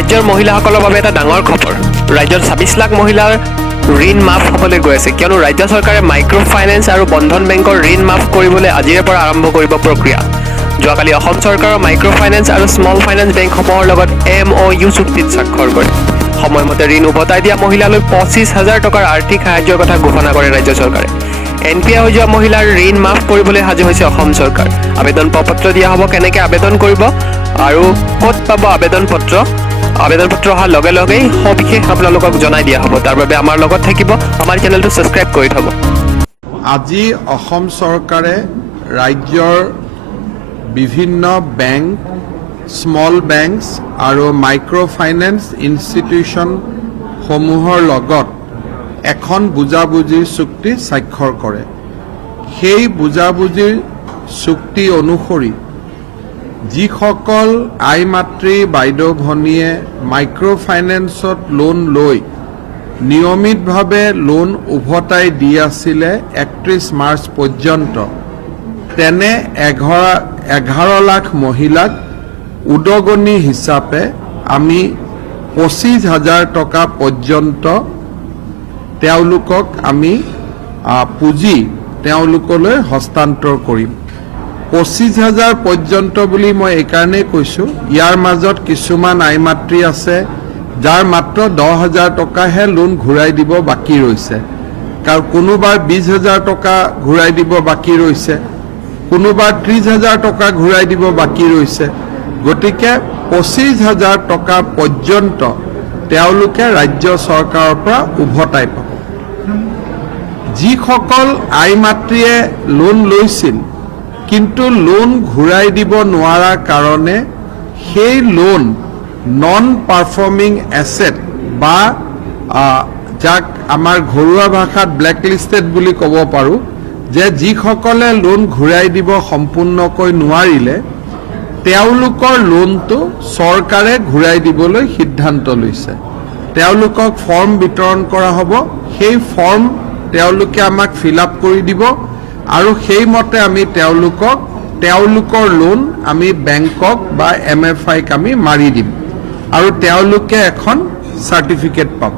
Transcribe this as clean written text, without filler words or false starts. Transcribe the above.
ৰাজ্যৰ মহিলাসকলৰ বাবে এটা ডাঙৰ খবৰ। ৰাজ্যৰ ২৬ লাখ মহিলাৰ ঋণ মাফ হ'বলৈ গৈ আছে, কিয়নো ৰাজ্য চৰকাৰে মাইক্ৰ' ফাইনেন্স আৰু বন্ধন বেংকৰ ঋণ মাফ কৰিবলৈ আজিৰে পৰা আৰম্ভ কৰিব প্ৰক্ৰিয়া। যোৱাকালি অসম চৰকাৰৰ মাইক্ৰ' ফাইনেন্স আৰু স্মল ফাইনেন্স বেংকসমূহৰ লগত MOU চুক্তিত স্বাক্ষৰ কৰে। সময়মতে ঋণ উভতাই দিয়া মহিলালৈ ২৫,০০০ টকাৰ আৰ্থিক সাহায্যৰ কথা ঘোষণা কৰে ৰাজ্য চৰকাৰে। NPA হৈ যোৱা মহিলাৰ ঋণ মাফ কৰিবলৈ সাজু হৈছে অসম চৰকাৰ। আবেদন পত্ৰ দিয়া হ'ব, কেনেকৈ আবেদন কৰিব আৰু ক'ত পাব আবেদন পত্ৰ অহাৰ লগে লগেই সবিশেষ আপোনালোকক জনাই দিয়া হ'ব। তাৰ বাবে আমাৰ লগত থাকিব, আমাৰ চেনেলটো ছাবস্ক্ৰাইব কৰি থ'ব। আজি অসম চৰকাৰে ৰাজ্যৰ বিভিন্ন বেংক, স্মল বেংকছ আৰু মাইক্ৰ' ফাইনেন্স ইনষ্টিটিউশ্যনসমূহৰ লগত এখন বুজাবুজিৰ চুক্তি স্বাক্ষৰ কৰে। সেই বুজাবুজিৰ চুক্তি অনুসৰি যিসকল আই মাতৃ বাইদেউ ভনীয়ে মাইক্ৰ' ফাইনেন্সত লোন লৈ নিয়মিতভাৱে লোন উভতাই দি আছিলে ৩১ মাৰ্চ পৰ্যন্ত, তেনে ১১ লাখ মহিলাক উদগনি হিচাপে আমি ২৫,০০০ টকা পৰ্যন্ত তেওঁলোকক আমি পুঁজি তেওঁলোকলৈ হস্তান্তৰ কৰিম। ২৫,০০০ পৰ্যন্ত বুলি মই এইকাৰণেই কৈছোঁ, ইয়াৰ মাজত কিছুমান আই মাতৃ আছে যাৰ মাত্ৰ ১০,০০০ টকাহে লোন ঘূৰাই দিব বাকী ৰৈছে, কাৰণ কোনোবাৰ ২০,০০০ টকা ঘূৰাই দিব বাকী ৰৈছে, কোনোবাৰ ৩০,০০০ টকা ঘূৰাই দিব বাকী ৰৈছে। গতিকে ২৫,০০০ টকা পৰ্যন্ত তেওঁলোকে ৰাজ্য চৰকাৰৰ পৰা উভতাই পাব। যিসকল আই মাতৃয়ে লোন লৈছিল কিন্তু লোন ঘূৰাই দিব নোৱাৰাৰ কাৰণে সেই লোন নন পাৰফৰ্মিং এছেট বা যাক আমাৰ ঘৰুৱা ভাষাত ব্লেকলিষ্টেড বুলি ক'ব পাৰোঁ, যে যিসকলে লোন ঘূৰাই দিব সম্পূৰ্ণকৈ নোৱাৰিলে তেওঁলোকৰ লোনটো চৰকাৰে ঘূৰাই দিবলৈ সিদ্ধান্ত লৈছে। তেওঁলোকক ফৰ্ম বিতৰণ কৰা হ'ব, সেই ফৰ্ম তেওঁলোকে আমাক ফিল আপ কৰি দিব আৰু সেইমতে আমি তেওঁলোকৰ লোন আমি বেংকক বা MFIক আমি মাৰি দিম আৰু তেওঁলোকে এখন চাৰ্টিফিকেট পাব।